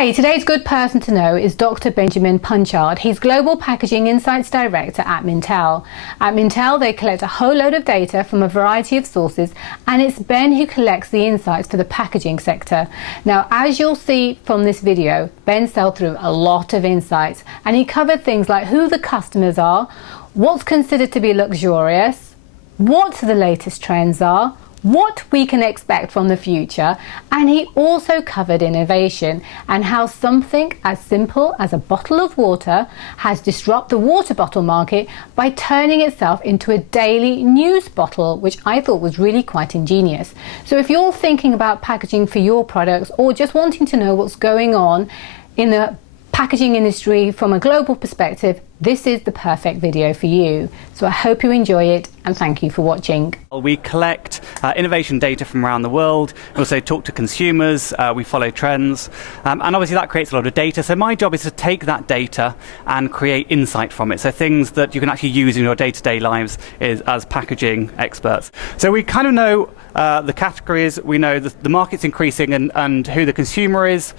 Hi, today's good person to know is Dr. Benjamin Punchard. He's Global Packaging Insights Director at Mintel. At Mintel, they collect a whole load of data from a variety of sources, and it's Ben who collects the insights for the packaging sector. Now, as you'll see from this video, Ben sailed through a lot of insights, and he covered things like who the customers are, what's considered to be luxurious, what the latest trends are, what we can expect from the future, and he also covered innovation and how something as simple as a bottle of water has disrupted the water bottle market by turning itself into a daily news bottle, which I thought was really quite ingenious. So if you're thinking about packaging for your products or just wanting to know what's going on in the packaging industry from a global perspective, this is the perfect video for you. So I hope you enjoy it, and thank you for watching. We collect innovation data from around the world. We also talk to consumers. We follow trends. And obviously that creates a lot of data. So my job is to take that data and create insight from it. So things that you can actually use in your day-to-day lives as packaging experts. So we kind of know the categories. We know the market's increasing and who the consumer is.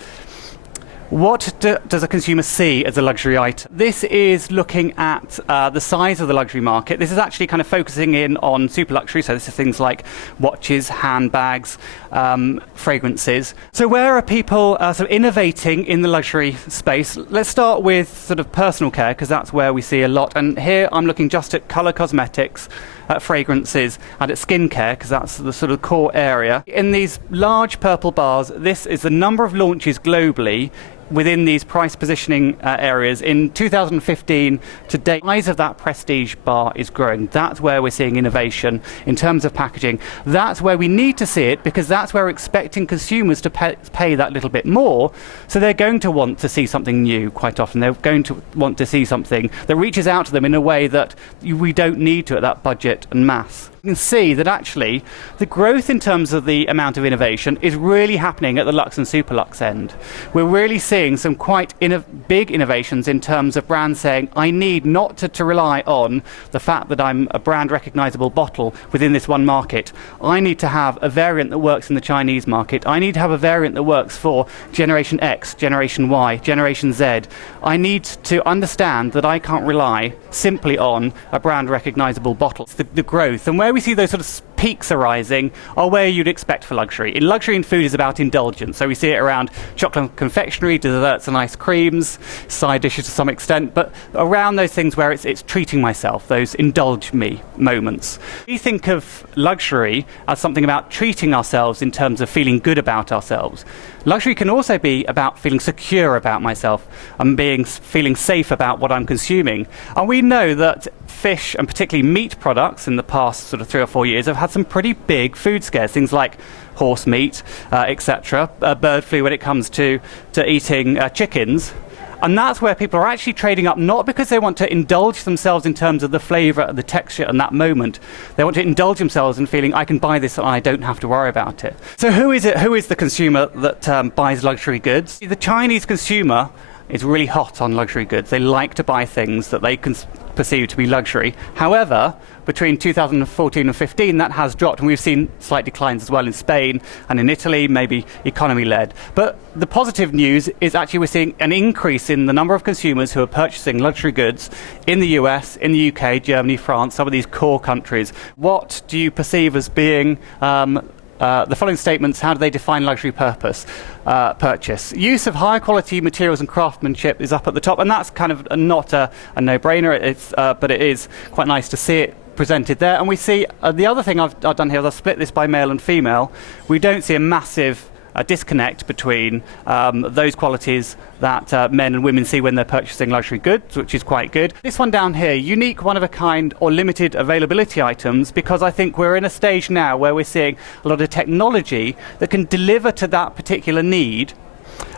What does a consumer see as a luxury item? This is looking at the size of the luxury market. This is actually kind of focusing in on super luxury, so this is things like watches, handbags, fragrances. So where are people sort of innovating in the luxury space? Let's start with sort of personal care, because that's where we see a lot. And here I'm looking just at colour cosmetics, at fragrances, and at skincare, because that's the sort of core area. In these large purple bars, this is the number of launches globally within these price positioning areas. In 2015 to date, the size of that prestige bar is growing. That's where we're seeing innovation in terms of packaging. That's where we need to see it, because that's where we're expecting consumers to pay that little bit more. So they're going to want to see something new quite often. They're going to want to see something that reaches out to them in a way that we don't need to at that budget and mass. You can see that actually the growth in terms of the amount of innovation is really happening at the luxe and super luxe end. We're really seeing some quite big innovations in terms of brands saying, I need not to rely on the fact that I'm a brand recognizable bottle within this one market. I need to have a variant that works in the Chinese market. I need to have a variant that works for Generation X, Generation Y, Generation Z. I need to understand that I can't rely simply on a brand recognizable bottle. It's the growth, and where we see those sort of peaks arising are where you'd expect for luxury. In luxury and food is about indulgence. So we see it around chocolate and confectionery, desserts and ice creams, side dishes to some extent, but around those things where it's treating myself, those indulge me moments. We think of luxury as something about treating ourselves in terms of feeling good about ourselves. Luxury can also be about feeling secure about myself and feeling safe about what I'm consuming. And we know that fish, and particularly meat products, in the past sort of 3 or 4 years have had some pretty big food scares, things like horse meat, etc., bird flu when it comes to eating chickens. And that's where people are actually trading up, not because they want to indulge themselves in terms of the flavour, the texture and that moment. They want to indulge themselves in feeling, I can buy this and I don't have to worry about it. So who is it? Who is the consumer that buys luxury goods? The Chinese consumer is really hot on luxury goods. They like to buy things that they can perceive to be luxury. However, between 2014 and 15, that has dropped, and we've seen slight declines as well in Spain and in Italy, maybe economy-led. But the positive news is actually we're seeing an increase in the number of consumers who are purchasing luxury goods in the US, in the UK, Germany, France, some of these core countries. What do you perceive as being the following statements? How do they define luxury purchase? Use of high quality materials and craftsmanship is up at the top, and that's kind of not a no-brainer, but it is quite nice to see it presented there. And we see the other thing I've done here is I've split this by male and female. We don't see a massive disconnect between those qualities that men and women see when they're purchasing luxury goods, which is quite good. This one down here, unique, one of a kind or limited availability items, because I think we're in a stage now where we're seeing a lot of technology that can deliver to that particular need.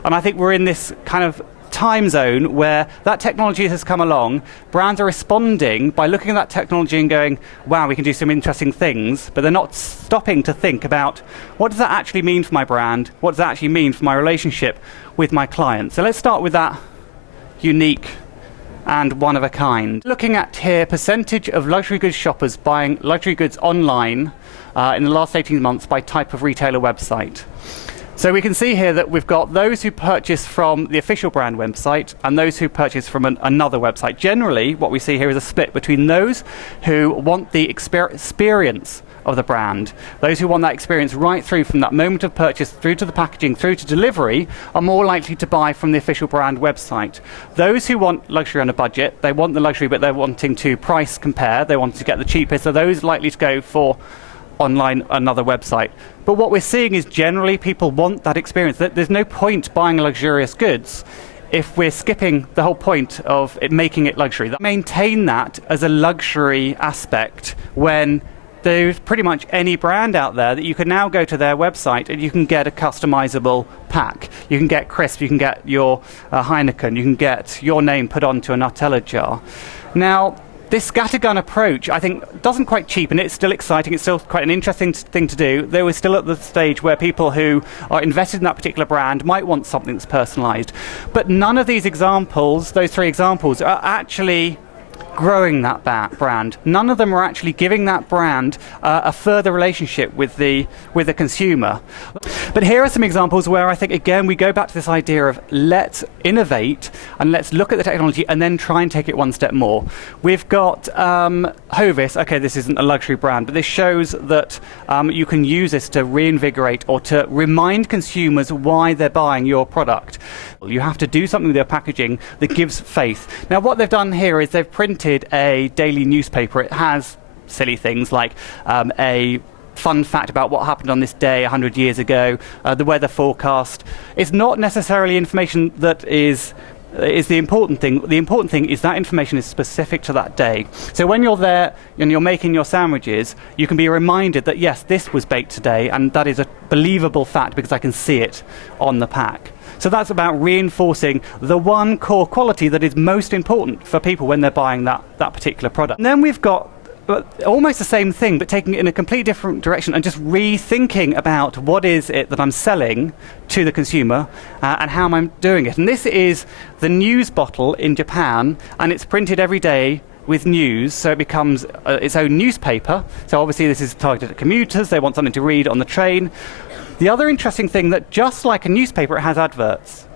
And I think we're in this kind of time zone where that technology has come along. Brands are responding by looking at that technology and going, wow, we can do some interesting things, but they're not stopping to think about, what does that actually mean for my brand? What does that actually mean for my relationship with my client? So let's start with that unique and one of a kind. Looking at here, percentage of luxury goods shoppers buying luxury goods online in the last 18 months by type of retailer website. So we can see here that we've got those who purchase from the official brand website and those who purchase from another website. Generally, what we see here is a split between those who want the experience of the brand. Those who want that experience right through from that moment of purchase through to the packaging, through to delivery, are more likely to buy from the official brand website. Those who want luxury on a budget, they want the luxury but they're wanting to price compare, they want to get the cheapest, are those likely to go for online, another website. But what we're seeing is generally people want that experience. There's no point buying luxurious goods if we're skipping the whole point of it making it luxury. Maintain that as a luxury aspect when there's pretty much any brand out there that you can now go to their website and you can get a customizable pack. You can get crisp, you can get your Heineken, you can get your name put onto a Nutella jar. Now, this scattergun approach, I think, doesn't quite cheapen it. It's still exciting. It's still quite an interesting thing to do. Though we're still at the stage where people who are invested in that particular brand might want something that's personalised. But none of these examples, those three examples, are actually growing that brand. None of them are actually giving that brand a further relationship with the consumer. But here are some examples where I think, again, we go back to this idea of let's innovate and let's look at the technology and then try and take it one step more. We've got Hovis. Okay, this isn't a luxury brand, but this shows that you can use this to reinvigorate or to remind consumers why they're buying your product. You have to do something with your packaging that gives faith. Now, what they've done here is they've printed a daily newspaper. It has silly things like a fun fact about what happened on this day 100 years ago, the weather forecast. It's not necessarily information that is the important thing. The important thing is that information is specific to that day. So when you're there and you're making your sandwiches, you can be reminded that, yes, this was baked today, and that is a believable fact because I can see it on the pack. So that's about reinforcing the one core quality that is most important for people when they're buying that particular product. And then we've got almost the same thing, but taking it in a completely different direction and just rethinking about what is it that I'm selling to the consumer and how am I doing it. And this is the news bottle in Japan, and it's printed every day with news, so it becomes its own newspaper. So obviously this is targeted at commuters. They want something to read on the train. The other interesting thing that just like a newspaper, it has adverts.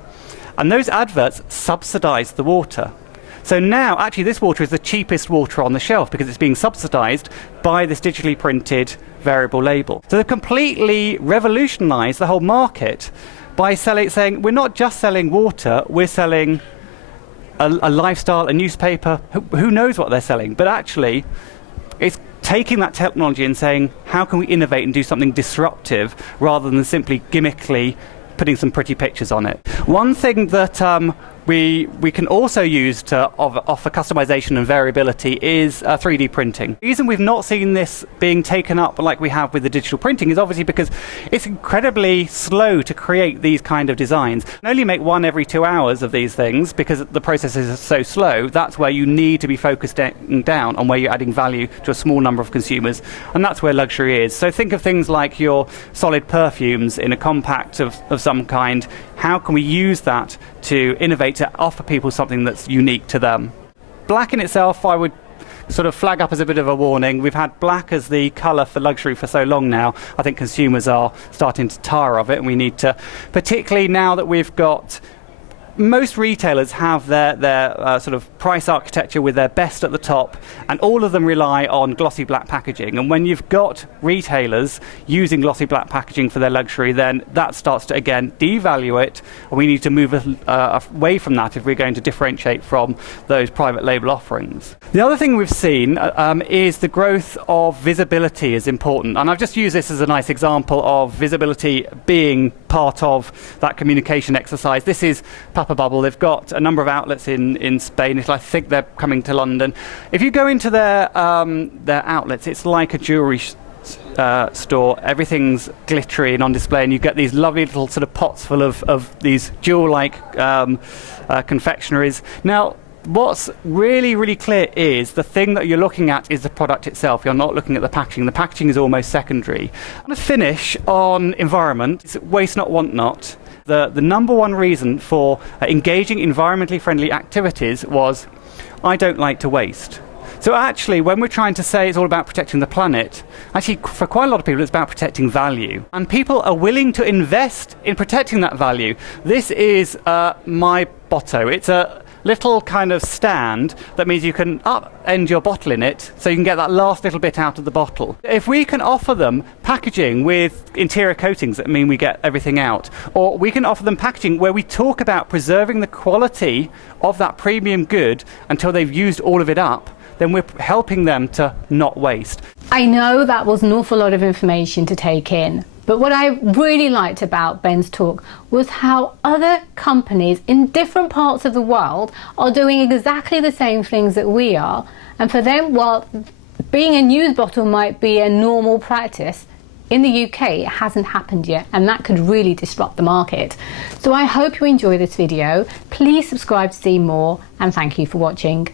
And those adverts subsidize the water. So now, actually, this water is the cheapest water on the shelf because it's being subsidized by this digitally printed variable label. So they've completely revolutionized the whole market by saying, we're not just selling water, we're selling a lifestyle, a newspaper. Who knows what they're selling? But actually, it's taking that technology and saying, how can we innovate and do something disruptive rather than simply gimmickly putting some pretty pictures on it. One thing that we can also use to offer customization and variability is 3D printing. The reason we've not seen this being taken up like we have with the digital printing is obviously because it's incredibly slow to create these kind of designs. You can only make one every 2 hours of these things because the process is so slow. That's where you need to be focused down on where you're adding value to a small number of consumers, and that's where luxury is. So think of things like your solid perfumes in a compact of some kind. How can we use that to innovate, to offer people something that's unique to them? Black in itself, I would sort of flag up as a bit of a warning. We've had black as the colour for luxury for so long now. I think consumers are starting to tire of it, and we need to, particularly now that we've got most retailers have their sort of price architecture with their best at the top, and all of them rely on glossy black packaging. And when you've got retailers using glossy black packaging for their luxury, then that starts to, again, devalue it. And we need to move away from that if we're going to differentiate from those private label offerings. The other thing we've seen is the growth of visibility is important. And I've just used this as a nice example of visibility being part of that communication exercise. This is Bubble. They've got a number of outlets in Spain. I think they're coming to London. If you go into their outlets, it's like a jewellery store. Everything's glittery and on display, and you get these lovely little sort of pots full of these jewel-like confectionaries. Now, what's really, really clear is the thing that you're looking at is the product itself. You're not looking at the packaging. The packaging is almost secondary. I'm going to finish on environment. It's waste not, want not. The number one reason for engaging environmentally friendly activities was, I don't like to waste. So actually, when we're trying to say it's all about protecting the planet, actually for quite a lot of people it's about protecting value. And people are willing to invest in protecting that value. This is my bottle. It's a little kind of stand that means you can upend your bottle in it so you can get that last little bit out of the bottle. If we can offer them packaging with interior coatings that mean we get everything out, or we can offer them packaging where we talk about preserving the quality of that premium good until they've used all of it up, then we're helping them to not waste. I know that was an awful lot of information to take in, but what I really liked about Ben's talk was how other companies in different parts of the world are doing exactly the same things that we are. And for them, while being a news bottle might be a normal practice, in the UK it hasn't happened yet, and that could really disrupt the market. So I hope you enjoy this video. Please subscribe to see more, and thank you for watching.